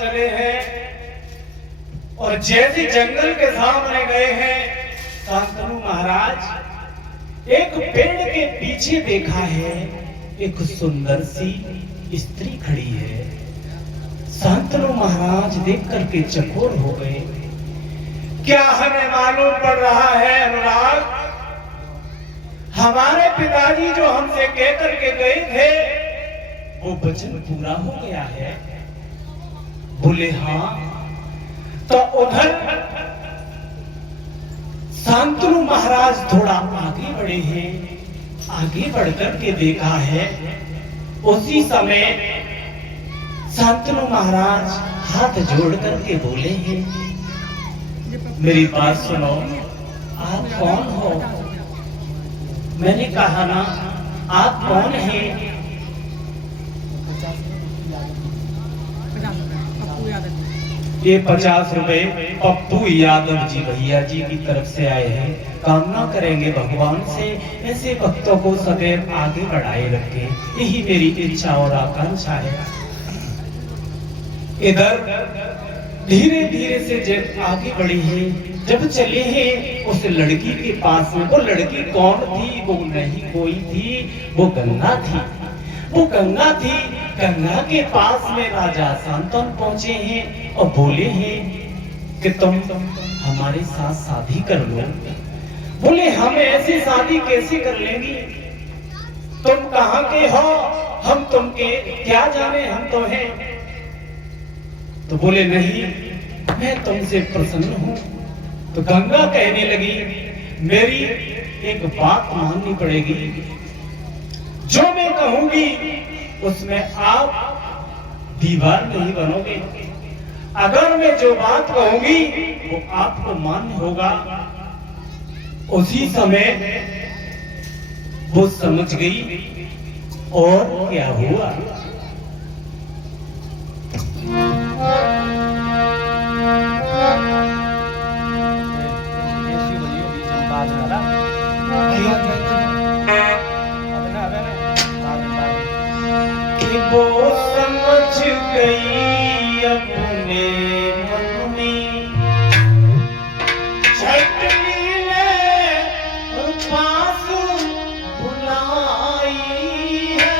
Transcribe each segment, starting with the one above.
चले हैं और जैसे जंगल के सामने गए हैं, शांतनु महाराज एक पेड़ के पीछे देखा है, एक सुंदर सी स्त्री खड़ी है। शांतनु महाराज देख करके चकोर हो गए। क्या हमें मालूम पड़ रहा है अनुराग, हमारे पिताजी जो हमसे कह करके गए थे वो वचन पूरा हो गया है? बोले हाँ। तो उधर शांतनु महाराज थोड़ा आगे बढ़े हैं, आगे बढ़कर के देखा है, उसी समय शांतनु महाराज हाथ जोड़ करके बोले हैं, मेरी बात सुनो, आप कौन हो? मैंने कहा ना, आप कौन हैं? ये 50 रुपए पप्पू यादव जी भैया जी की तरफ से आए हैं। कामना करेंगे भगवान से ऐसे भक्तों को सदैव आगे बढ़ाए रखे, यही मेरी इच्छा और आकांक्षा है। इधर धीरे धीरे से जब आगे बढ़े हैं, जब चले हैं उस लड़की के पास में, वो लड़की कौन थी? वो नहीं कोई थी, वो गंगा थी। वो गंगा थी। गंगा के पास में राजा शांतनु पहुंचे हैं और बोले हैं कि तुम हमारे साथ शादी कर लो। बोले हम ऐसी शादी कैसे कर लेंगी? तुम कहां के हो? हम तुमके क्या जाने, हम तो हैं। तो बोले नहीं, मैं तुमसे प्रसन्न हूं। तो गंगा कहने लगी, मेरी एक बात माननी पड़ेगी, जो मैं कहूंगी उसमें आप दीवार नहीं बनोगे। अगर मैं जो बात कहूंगी वो आपको मान्य होगा। उसी समय वो समझ गई और क्या हुआ। वो समझ गई अपने मन में, छटनी ने पास बुलाई है।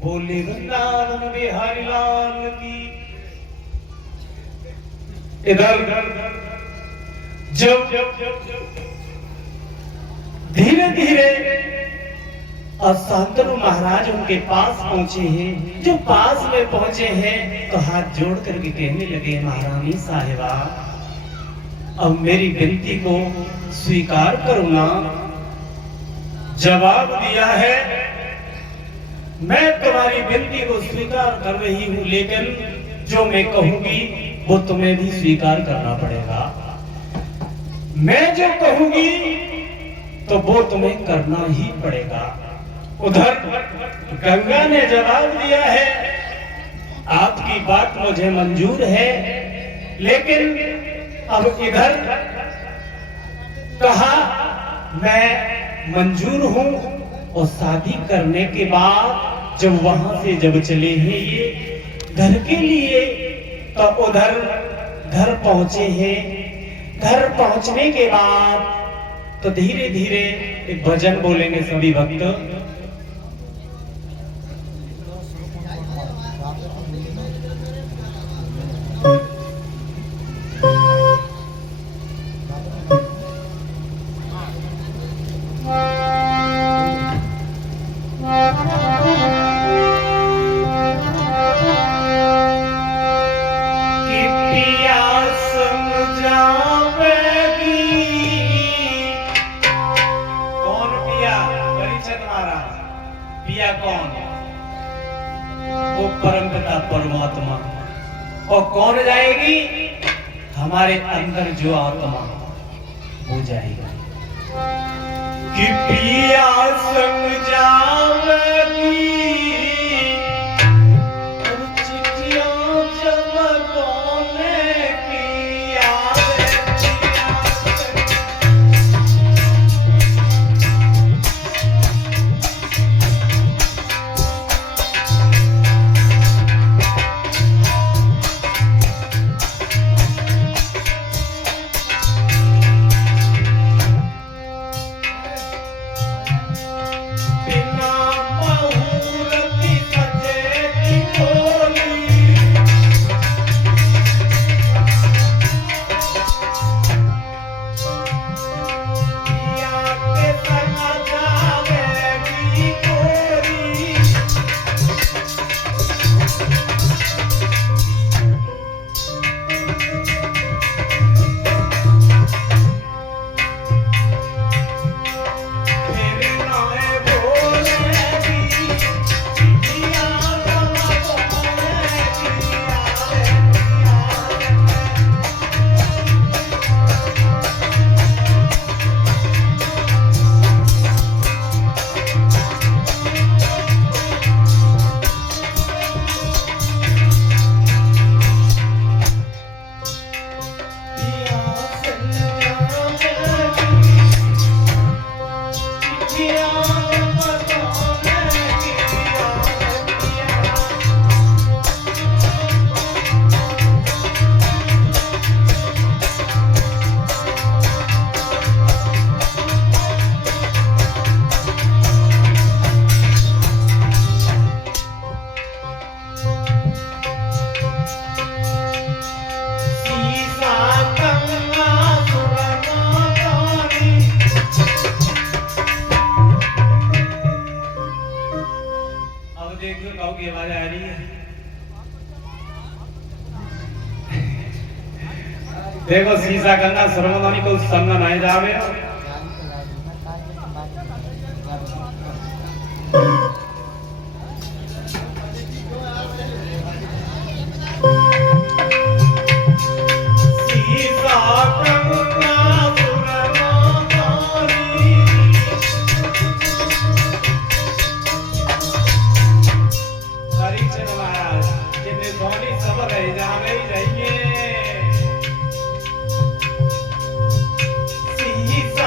बोले वृंदावन बिहारी लाल की। इधर जब धीरे धीरे शांतनु महाराज उनके पास पहुंचे हैं, जो पास में पहुंचे हैं तो हाथ जोड़ करके कहने लगे, महारानी साहिबा अब मेरी विनती को स्वीकार करो ना। जवाब दिया है, मैं तुम्हारी विनती को स्वीकार कर रही हूं, लेकिन जो मैं कहूंगी वो तुम्हें भी स्वीकार करना पड़ेगा। मैं जो कहूंगी तो वो तुम्हें करना ही पड़ेगा। उधर गंगा ने जवाब दिया है, आपकी बात मुझे मंजूर है, लेकिन अब इधर कहा मैं मंजूर हूं, और शादी करने के बाद जब वहां से जब चले हैं ये घर के लिए, तो उधर घर पहुंचे हैं। घर पहुंचने के बाद तो धीरे धीरे एक भजन बोलेंगे सभी भक्त। पिया कौन? वो परमपिता परमात्मा। और कौन जाएगी? हमारे अंदर जो आत्मा वो जाएगा। कि पिया संग जावेगी, चिट्ठियां जब कौने की आवे। की आवाज आ रही है। देखो शीशा गंगा सर्वनामी को संग नहीं जावे। He's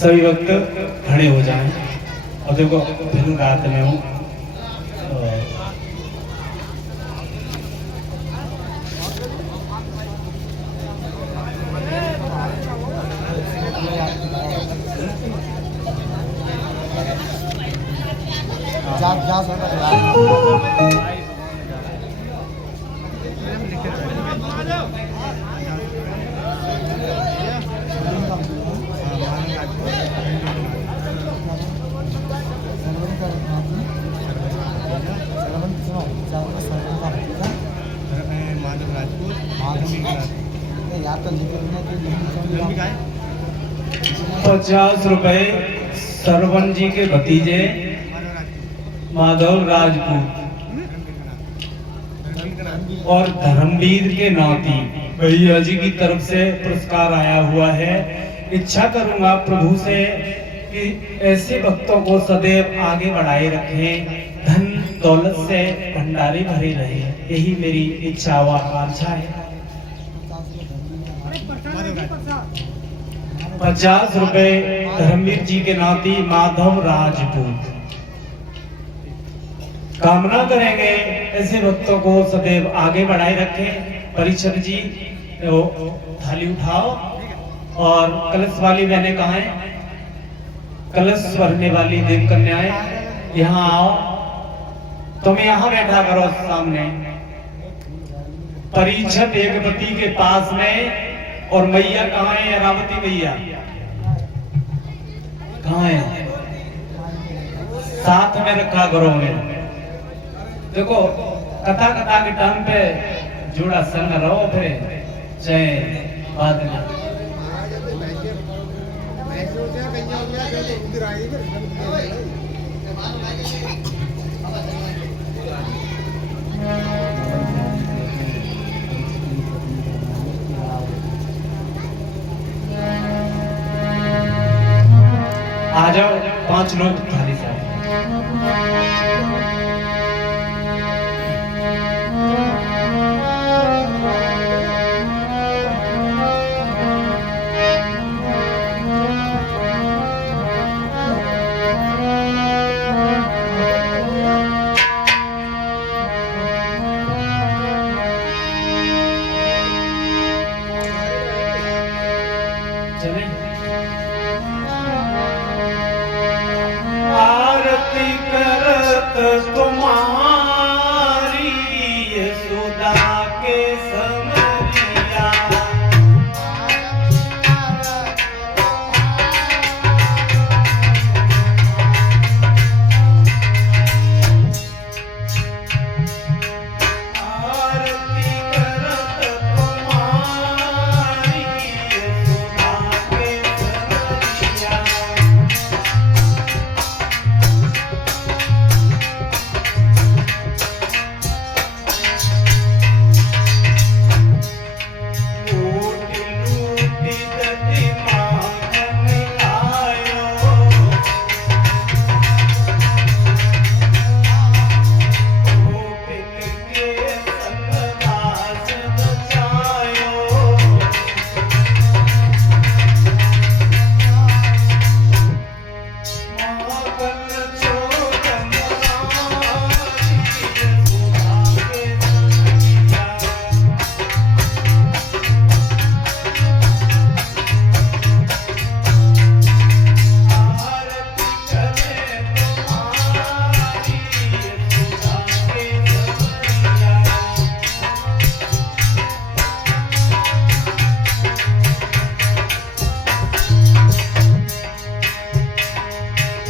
सभी वक्त खड़े हो जाएं। और देखो फिल्म रात में हूँ, ₹50 सरवन जी के भतीजे माधव राजपूत और धर्मवीर के नाती भैया जी की तरफ से पुरस्कार आया हुआ है। इच्छा करूंगा प्रभु से कि ऐसे भक्तों को सदैव आगे बढ़ाए रखें, धन दौलत से भंडारे भरे रहे, यही मेरी इच्छा व आकांक्षा है। ₹50 धर्मवीर जी के नाती माधव राजपूत। कामना करेंगे ऐसे भक्तों को सदैव आगे बढ़ाए रखें। परीक्षक जी थाली उठाओ और कलश वाली बहनें कहाँ हैं? कलश भरने वाली देव कन्याएं यहाँ आओ, तुम यहाँ बैठा करो सामने। परीक्षक एक पति के पास में, और मैया कहाँ है? रावती मैया कहाँ है? साथ में रखा करो में। देखो कथा कथा के टाइम पे जोड़ा संग रहो, फिर चाहे बाद में। आ जाओ 5 लोग थाली से। आरती करत तुम्हारी यशोदा के समरिया, आरती करत तुम्हारी यशोदा के समरिया।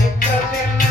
एक दिन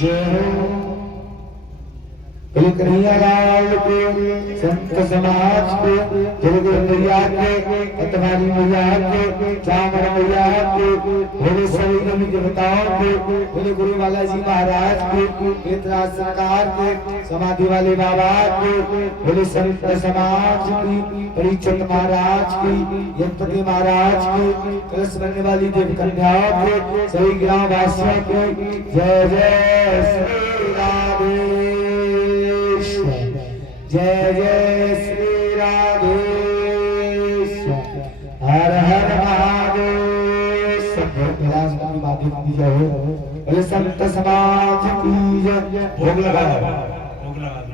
जय हो कन्हैया लाल के संत समाज के दुर्गा मैया के अतवारी मैया के चामर मैया के बोले सभी नवी देवताओं के बोले गुरु बालाजी महाराज के नेत्राज सरकार के समाधि वाले बाबा के बोले संत समाज की परीक्षित महाराज की यंपति महाराज की कलश बनने वाली देव कन्याओं के सभी ग्राम वासियों के जय जय श्री राधे जय जय श्री राधे हर हर महादेव की जय हो संत समाज की जय भोग लगा भोग लगा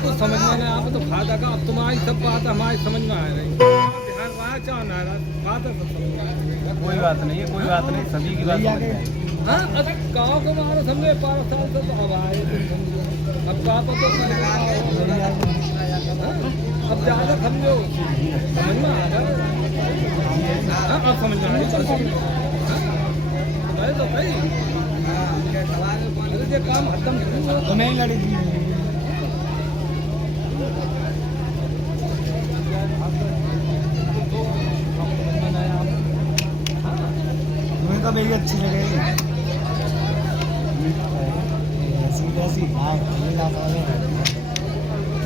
को समझ में नहीं आप तो फायदा का अब तुम्हारी सब बात हमारी समझ में आ रही ध्यान रहा चाह ना रहा सब समझ में कोई बात नहीं है कोई बात नहीं सभी की बात हाँ अब गाँव को मारो समझे 5 साल से तो अब आए अब कहाँ पर तो अब ज़्यादा समझो समझ में आ रहा हाँ अब समझ में आ तो भाई ये काम खत्म तो नहीं लड़ेगी तुम्हें तो मेरी अच्छी लगेगी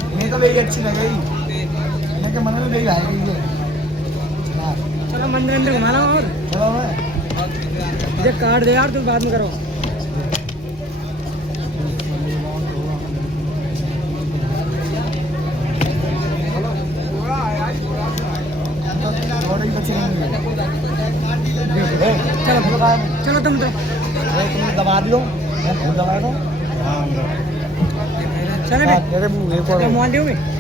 तुम्हें तो मेरी अच्छी लगेगी मैं मन में मेरी आएगी चलो मंदिर अंदर घुमाना और ये काट दे यार तुम बाद में करो चलो तुम तो दबा दियो दबा दो चलो मोबाइल